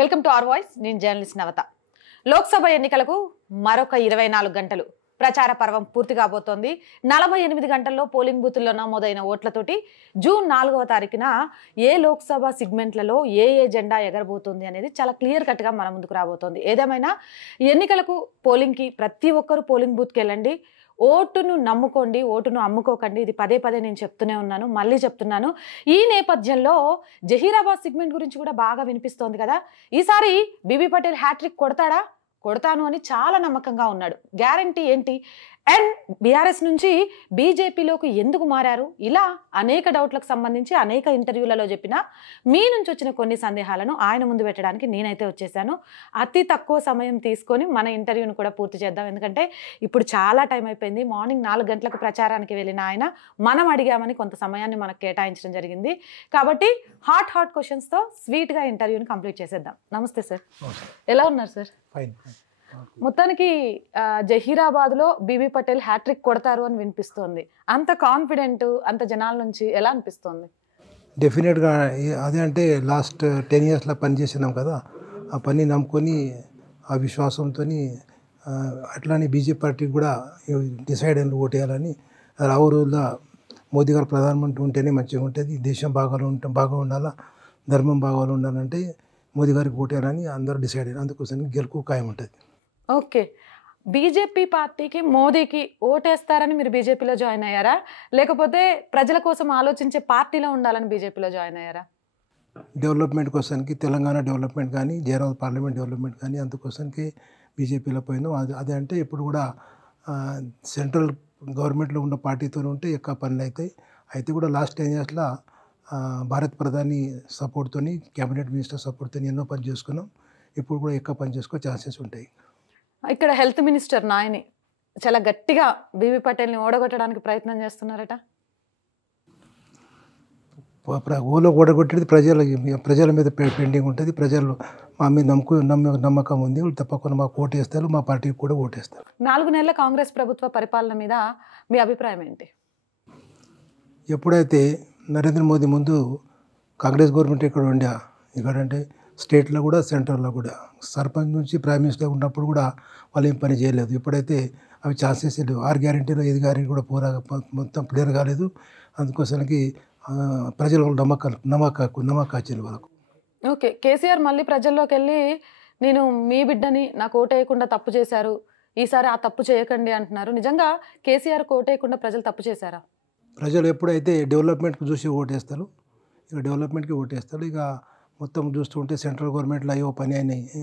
Welcome to our voice. నేను journalist నవత. లోక్సభ ఎన్నికలకు మరొక 24 గంటలు ప్రచార పర్వం పూర్తి కాబోతోంది. 48 గంటల్లో పోలింగ్ బూతుల్లో నమోదైన ఓట్లతోటి జూన్ 4వ తారీఖున ఏ లోక్సభ సిగ్మెంట్లలో ఏ జెండా ఎగరబోతుంది అనేది చాలా క్లియర్ కట్గా మన ముందుకు రాబోతోంది. ఏదేమైనా ఎన్నికలకు పోలింగ్కి ప్రతి ఒక్కరు పోలింగ్ బూత్కి వెళ్ళండి. ఓటును నమ్ముకోండి, ఓటును అమ్ముకోకండి. ఇది పదే పదే నేను చెప్తూనే ఉన్నాను, మళ్ళీ చెప్తున్నాను. ఈ నేపథ్యంలో జహీరాబాద్ సిగ్మెంట్ గురించి కూడా బాగా వినిపిస్తోంది కదా. ఈసారి బీబీ పటేల్ హ్యాట్రిక్ కొడతాను అని చాలా నమ్మకంగా ఉన్నాడు. గ్యారంటీ ఏంటి? అండ్ బీఆర్ఎస్ నుంచి బీజేపీలోకి ఎందుకు మారారు? ఇలా అనేక డౌట్లకు సంబంధించి అనేక ఇంటర్వ్యూలలో చెప్పిన మీ నుంచి వచ్చిన కొన్ని సందేహాలను ఆయన ముందు పెట్టడానికి నేనైతే వచ్చేసాను. అతి తక్కువ సమయం తీసుకొని మన ఇంటర్వ్యూను కూడా పూర్తి చేద్దాం. ఎందుకంటే ఇప్పుడు చాలా టైం అయిపోయింది. మార్నింగ్ 4 గంటలకు ప్రచారానికి వెళ్ళిన ఆయన మనం అడిగామని కొంత సమయాన్ని మనకు కేటాయించడం జరిగింది. కాబట్టి హాట్ క్వశ్చన్స్తో స్వీట్గా ఇంటర్వ్యూని కంప్లీట్ చేసేద్దాం. నమస్తే సార్, ఎలా ఉన్నారు సార్? మొత్తానికి జహీరాబాద్లో బీబీ పటేల్ హ్యాట్రిక్ కొడతారు అని వినిపిస్తోంది. అంత కాన్ఫిడెంట్ అంత జనాల నుంచి ఎలా అనిపిస్తోంది? డెఫినెట్గా అదే, అంటే లాస్ట్ 10 ఇయర్స్లో పనిచేసినాం కదా, ఆ పని నమ్ముకొని ఆ విశ్వాసంతో అట్లానే బీజేపీ పార్టీకి కూడా డిసైడ్ అయిన ఓటేయాలని. రావు రోజుల్లో మోదీ గారు ప్రధానమంత్రి ఉంటేనే మంచిగా ఉంటుంది, దేశం బాగా ఉండాలా, ధర్మం బాగా ఉండాలంటే మోదీ గారికి ఓటేయాలని అందరూ డిసైడ్ అయ్యారు. అందుకోసం గెలుపు ఖాయం ఉంటుంది. ఓకే, బీజేపీ పార్టీకి మోదీకి ఓటేస్తారని మీరు బీజేపీలో జాయిన్ అయ్యారా, లేకపోతే ప్రజల కోసం ఆలోచించే పార్టీలో ఉండాలని బీజేపీలో జాయిన్ అయ్యారా? డెవలప్మెంట్ కోసానికి, తెలంగాణ డెవలప్మెంట్ కానీ, జయరాబాద్ పార్లమెంట్ డెవలప్మెంట్ కానీ, అందుకోసానికి బీజేపీలో పోయినాం. అదే అంటే ఇప్పుడు కూడా సెంట్రల్ గవర్నమెంట్లో ఉన్న పార్టీతో ఉంటే ఎక్కువ పనులు అవుతాయి. అయితే కూడా లాస్ట్ 10 ఇయర్స్లో భారత ప్రధాని సపోర్ట్తో, క్యాబినెట్ మినిస్టర్ సపోర్ట్తో ఎన్నో పని చేసుకున్నాం. ఇప్పుడు కూడా ఎక్కువ పని చేసుకో ఛాన్సెస్ ఉంటాయి. ఇక్కడ హెల్త్ మినిస్టర్ నాయని చాలా గట్టిగా బీబీ పటేల్ని ఓడగొట్టడానికి ప్రయత్నం చేస్తున్నారట. ఓలో ఓడగొట్టేది ప్రజల మీద పెండింగ్ ఉంటుంది. ప్రజలు మా మీద నమ్మకం ఉంది, తప్పకుండా మాకు ఓటేస్తారు, మా పార్టీకి కూడా ఓటేస్తారు. 4 నెలల కాంగ్రెస్ ప్రభుత్వ పరిపాలన మీద మీ అభిప్రాయం ఏంటి? ఎప్పుడైతే నరేంద్ర మోదీ ముందు కాంగ్రెస్ గవర్నమెంట్ ఇక్కడంటే స్టేట్లో కూడా సెంట్రల్లో కూడా సర్పంచ్ నుంచి ప్రైమ్ మినిస్టర్ ఉన్నప్పుడు కూడా వాళ్ళు ఏం పని చేయలేదు. ఇప్పుడైతే అవి ఛాన్సెస్ లేవు. 6 గ్యారెంటీలో 5 గ్యారెంటీ కూడా మొత్తం క్లియర్ కాలేదు. అందుకోసానికి ప్రజల నమ్మకాలు వాళ్ళకు. ఓకే, కేసీఆర్ మళ్ళీ ప్రజల్లోకి వెళ్ళి నేను మీ బిడ్డని నాకు ఓటేయకుండా తప్పు చేశారు, ఈసారి ఆ తప్పు చేయకండి అంటున్నారు. నిజంగా కేసీఆర్ ఓటేయకుండా ప్రజలు తప్పు చేశారా? ప్రజలు ఎప్పుడైతే డెవలప్మెంట్కి చూసి ఓటేస్తారు, ఇక మొత్తం చూస్తుంటే సెంట్రల్ గవర్నమెంట్లో అయ్యో పని అయినాయి,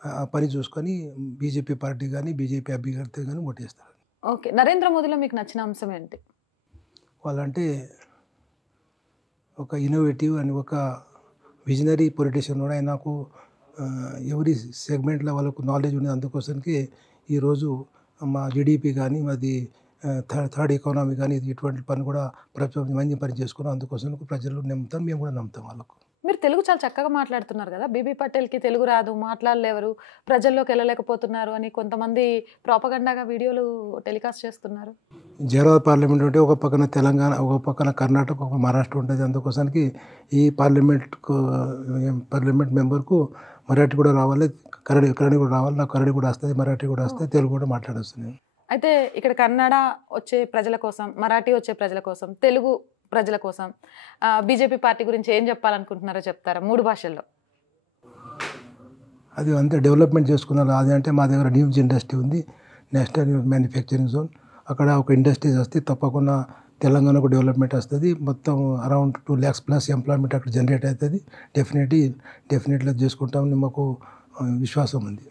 ఆ పని చూసుకొని బీజేపీ పార్టీ కానీ బీజేపీ అభ్యర్థి కానీ ఓటేస్తారు. ఓకే, నరేంద్ర మోదీలో మీకు నచ్చిన అంశం ఏంటి? వాళ్ళంటే ఒక ఇన్నోవేటివ్ అని ఒక విజనరీ పొలిటీషియన్ కూడా. నాకు ఎవరి సెగ్మెంట్లో వాళ్ళకు నాలెడ్జ్ ఉంది. అందుకోసానికి ఈరోజు మా జీడిపి కానీ మాది థర్డ్ ఎకానమీ కానీ ఇటువంటి పని కూడా మంచి పని చేసుకున్నాం. అందుకోసం ప్రజలు నమ్ముతాం, మేము కూడా నమ్ముతాం వాళ్ళకు. మీరు తెలుగు చాలా చక్కగా మాట్లాడుతున్నారు కదా. బీబీ పటేల్కి తెలుగు రాదు, మాట్లాడలేవరు, ప్రజల్లోకి వెళ్ళలేకపోతున్నారు అని కొంతమంది ప్రాపగండాగా వీడియోలు టెలికాస్ట్ చేస్తున్నారు. జయరాబాద్ పార్లమెంట్ ఉంటే ఒక పక్కన తెలంగాణ, ఒక పక్కన కర్ణాటక, ఒక మహారాష్ట్ర ఉంటుంది. అందుకోసానికి ఈ పార్లమెంట్ మెంబర్కు మరాఠీ కూడా రావాలి, కన్నడ కూడా రావాలి. నాకు కన్నడ కూడా వస్తుంది, మరాఠీ కూడా వస్తుంది, తెలుగు కూడా మాట్లాడొస్తుంది. అయితే ఇక్కడ కన్నడ వచ్చే ప్రజల కోసం, మరాఠీ వచ్చే ప్రజల కోసం, తెలుగు ప్రజల కోసం బీజేపీ పార్టీ గురించి ఏం చెప్పాలనుకుంటున్నారో చెప్తారా 3 భాషల్లో? అది అంతే డెవలప్మెంట్ చేసుకున్నారు. అది అంటే మా దగ్గర న్యూస్ ఇండస్ట్రీ ఉంది, నేషనల్ మ్యానుఫ్యాక్చరింగ్ జోన్. అక్కడ ఒక ఇండస్ట్రీస్ వస్తే తప్పకుండా తెలంగాణకు డెవలప్మెంట్ వస్తుంది. మొత్తం అరౌండ్ 2 lakhs ప్లస్ ఎంప్లాయ్మెంట్ అక్కడ జనరేట్ అవుతుంది. డెఫినెట్గా చేసుకుంటామని మాకు విశ్వాసం ఉంది.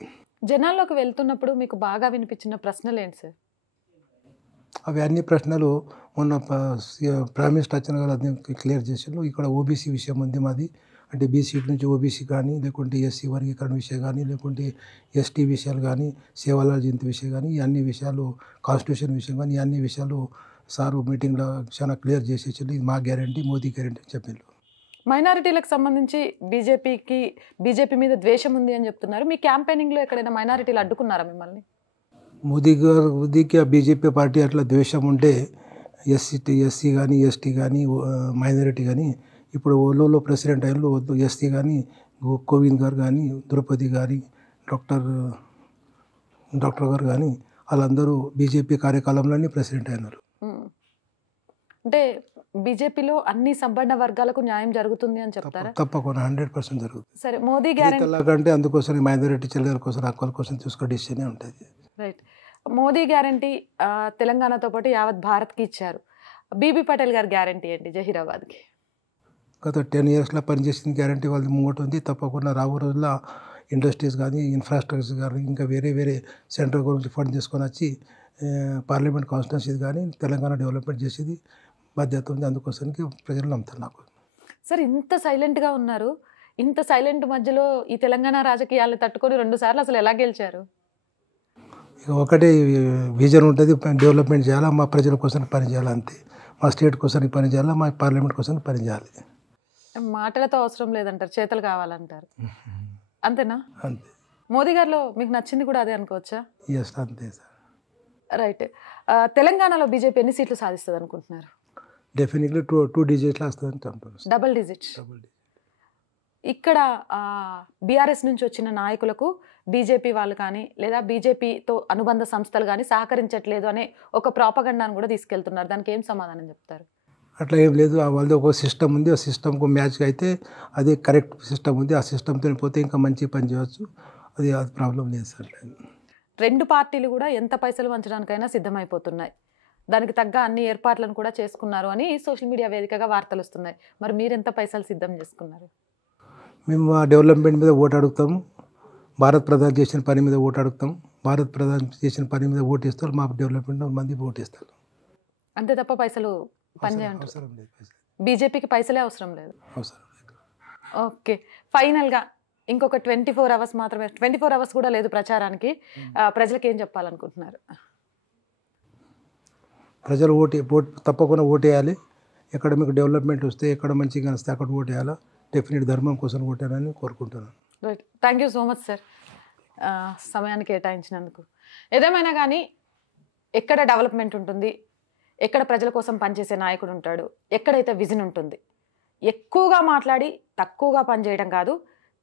జనాల్లోకి వెళ్తున్నప్పుడు మీకు బాగా వినిపించిన ప్రశ్నలు ఏంటి సార్? అవి అన్ని ప్రశ్నలు మొన్న ప్రైమ్ మినిస్టర్ వచ్చిన కదా అది క్లియర్ చేసారు. ఇక్కడ ఓబీసీ విషయం ఉంది మాది, అంటే బీసీ నుంచి ఓబీసీ కానీ, లేకుంటే ఎస్సీ వర్గీకరణ విషయం కానీ, లేకుంటే ఎస్టీ విషయాలు కానీ, సేవాలాల్ జయంతి విషయం కానీ, ఈ అన్ని విషయాలు, కాన్స్టిట్యూషన్ విషయం కానీ, ఈ అన్ని విషయాలు సారు మీటింగ్లో చాలా క్లియర్ చేసేసారు. ఇది మా గ్యారంటీ, మోదీ గ్యారంటీ అని చెప్పారు. మైనారిటీలకు సంబంధించి బీజేపీ మీద ద్వేషం ఉంది అని చెప్తున్నారు. మీ క్యాంపెయినింగ్లో ఎక్కడైనా మైనారిటీలు అడ్డుకున్నారా మిమ్మల్ని? మోదీకి బీజేపీ పార్టీ అట్లా ద్వేషం ఉంటే ఎస్సీ కానీ, ఎస్టీ కానీ, మైనారిటీ కానీ, ఇప్పుడు ఓలోలో ప్రెసిడెంట్ అయిన వద్దు, ఎస్టీ కానీ కోవింద్ గారు కానీ, ద్రౌపది గారి, డాక్టర్ గారు కానీ వాళ్ళందరూ బీజేపీ కార్యకాలంలోనే ప్రెసిడెంట్ అయినారు. అంటే బీజేపీలో అన్ని సంపన్న వర్గాలకు న్యాయం జరుగుతుంది అని చెప్తారా? తప్పకుండా 100% జరుగుతుంది. సరే, మోదీ గ్యారెంటీ తెల్లకంటే అందుకోసం మైనారిటీ చిల్లర కోసం హక్కుల కోసం తీసుకునే డిసిషనే ఉంటుంది. రైట్. మోదీ గ్యారెంటీ తెలంగాణతో పాటు యావత్ భారత్కి ఇచ్చారు. బీబీ పటేల్ గారి గ్యారెంటీ ఏంటి జహీరాబాద్కి? గత 10 ఇయర్స్లో పనిచేసిన గ్యారెంటీ వాళ్ళది ముంగట ఉంది. తప్పకుండా రాబో రోజుల్లో ఇండస్ట్రీస్ కానీ, ఇన్ఫ్రాస్ట్రక్చర్ కానీ, ఇంకా వేరే సెంట్రల్ గవర్నమెంట్ ఫండ్ తీసుకొని వచ్చి పార్లమెంట్ కాన్స్టిట్యున్సీ కానీ తెలంగాణ డెవలప్మెంట్ చేసేది బాధ్యత ఉంది. అందుకోసానికి ప్రజలు నమ్ముతారు నాకు. సార్, ఇంత సైలెంట్గా ఉన్నారు. ఇంత సైలెంట్ మధ్యలో ఈ తెలంగాణ రాజకీయాలను తట్టుకొని 2 సార్లు అసలు ఎలా గెలిచారు? ఇక ఒకటే విజన్ ఉంటుంది, డెవలప్మెంట్ చేయాలా, మా ప్రజల కోసం పని చేయాలి అంతే. మా స్టేట్ కోసం పని చేయాలా, మా పార్లమెంట్ కోసం పని చేయాలి. మాటలతో అవసరం లేదంటారు, చేతలు కావాలంటారు. అంతేనా? అంతే. మోదీ గారిలో మీకు నచ్చింది కూడా అదే అనుకోవచ్చా? ఎస్, అంతే సార్. రైట్. తెలంగాణలో బీజేపీ ఎన్ని సీట్లు సాధిస్తుంది అనుకుంటున్నారు? డెఫినెట్లీ 2 డిజిట్లు వస్తుంది అంటున్నారు. Double digit. ఇక్కడ బీఆర్ఎస్ నుంచి వచ్చిన నాయకులకు బీజేపీ వాళ్ళు కానీ లేదా బీజేపీతో అనుబంధ సంస్థలు కానీ సహకరించట్లేదు అనే ఒక ప్రాపగండాను కూడా తీసుకెళ్తున్నారు. దానికి ఏం సమాధానం చెప్తారు? అట్లా ఏం లేదు. వాళ్ళది ఒక సిస్టమ్ ఉంది. ఆ సిస్టమ్కు మ్యాచ్ అయితే అది కరెక్ట్ సిస్టమ్ ఉంది. ఆ సిస్టమ్తో పోతే ఇంకా మంచి పని చేయవచ్చు. అది ప్రాబ్లం లేదు సార్. 2 పార్టీలు కూడా ఎంత పైసలు వంచడానికైనా సిద్ధమైపోతున్నాయి. దానికి తగ్గ అన్ని ఏర్పాట్లను కూడా చేసుకున్నారు అని సోషల్ మీడియా వేదికగా వార్తలు వస్తున్నాయి. మరి మీరు ఎంత పైసలు సిద్ధం చేసుకున్నారు? మేము ఆ డెవలప్మెంట్ మీద ఓటు అడుగుతాము. భారత్ ప్రధాని చేసిన పని మీద ఓటు అడుగుతాం. భారత్ ప్రధాని చేసిన పని మీద ఓటు ఇస్తారు. మా డెవలప్మెంట్ మంది ఓటు ఇస్తారు. అంతే తప్ప పైసలు పనిచేయంటారు. అవసరం లేదు. బీజేపీకి పైసలే అవసరం లేదు. అవసరం లేదు. ఓకే. ఫైనల్గా ఇంకొక 24 అవర్స్ మాత్రమే, 24 అవర్స్ కూడా లేదు ప్రచారానికి. ప్రజలకు ఏం చెప్పాలనుకుంటున్నారు? ప్రజలు తప్పకుండా ఓటు వేయాలి. ఎక్కడ మీకు డెవలప్మెంట్ వస్తే, ఎక్కడ మంచిగా వస్తే అక్కడ ఓటు వేయాలా. డెఫినెట్ ధర్మం కోసం ఓటు వేయాలని కోరుకుంటున్నాను. Right. Thank you so much sir, సమయాన్ని కేటాయించినందుకు. ఏదేమైనా కానీ ఎక్కడ డెవలప్మెంట్ ఉంటుంది, ఎక్కడ ప్రజల కోసం పనిచేసే నాయకుడు ఉంటాడు, ఎక్కడైతే విజన్ ఉంటుంది, ఎక్కువగా మాట్లాడి తక్కువగా పనిచేయడం కాదు,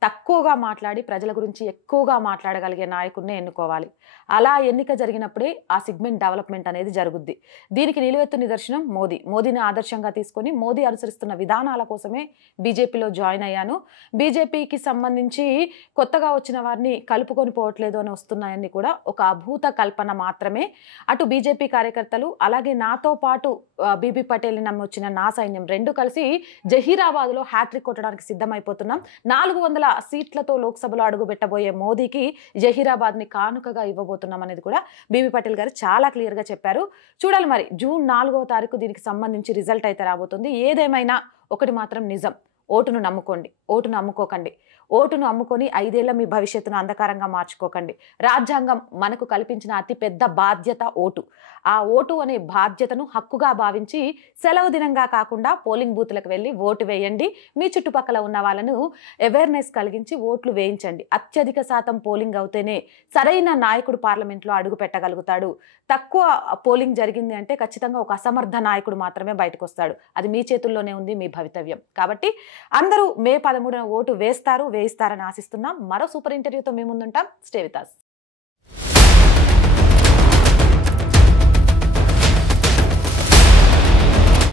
తక్కువగా మాట్లాడి ప్రజల గురించి ఎక్కువగా మాట్లాడగలిగే నాయకుడినే ఎన్నుకోవాలి. అలా ఎన్నిక జరిగినప్పుడే ఆ సెగ్మెంట్ డెవలప్మెంట్ అనేది జరుగుద్ది. దీనికి నిలువెత్తు నిదర్శనం మోదీని ఆదర్శంగా తీసుకొని మోదీ అనుసరిస్తున్న విధానాల కోసమే బీజేపీలో జాయిన్ అయ్యాను. బీజేపీకి సంబంధించి కొత్తగా వచ్చిన వారిని కలుపుకొని పోవట్లేదు అని వస్తున్నాయని కూడా ఒక అభూత కల్పన మాత్రమే. అటు బీజేపీ కార్యకర్తలు అలాగే నాతో పాటు బీబీ పటేల్ని నమ్మి వచ్చిన నా సైన్యం 2 కలిసి జహీరాబాద్లో హ్యాట్రిక్ కొట్టడానికి సిద్ధమైపోతున్నాం. 400 సీట్లతో లోక్సభలో అడుగుపెట్టబోయే మోదీకి జహీరాబాద్ని కానుకగా ఇవ్వబోతున్నాం అనేది కూడా బీబీ పటేల్ గారు చాలా క్లియర్గా చెప్పారు. చూడాలి మరి జూన్ 4వ తారీఖు దీనికి సంబంధించి రిజల్ట్ అయితే రాబోతుంది. ఏదేమైనా ఒకటి మాత్రం నిజం, ఓటును నమ్ముకోండి, ఓటును అమ్ముకోకండి. ఓటును అమ్ముకొని 5 ఏళ్ల మీ భవిష్యత్తును అంధకారంగా మార్చుకోకండి. రాజ్యాంగం మనకు కల్పించిన అతిపెద్ద బాధ్యత ఓటు. ఆ ఓటు అనే బాధ్యతను హక్కుగా భావించి సెలవు దినంగా కాకుండా పోలింగ్ బూత్లకు వెళ్ళి ఓటు వేయండి. మీ చుట్టుపక్కల ఉన్న వాళ్ళను అవేర్నెస్ కలిగించి ఓట్లు వేయించండి. అత్యధిక శాతం పోలింగ్ అవుతేనే సరైన నాయకుడు పార్లమెంట్లో అడుగు పెట్టగలుగుతాడు. తక్కువ పోలింగ్ జరిగింది అంటే ఖచ్చితంగా ఒక అసమర్థ నాయకుడు మాత్రమే బయటకు వస్తాడు. అది మీ చేతుల్లోనే ఉంది, మీ భవితవ్యం. కాబట్టి అందరూ మే 13న ఓటు వేయిస్తారని ఆశిస్తున్నాం. మరో సూపర్ ఇంటర్వ్యూతో మీ ముందుంటాం. Stay with us.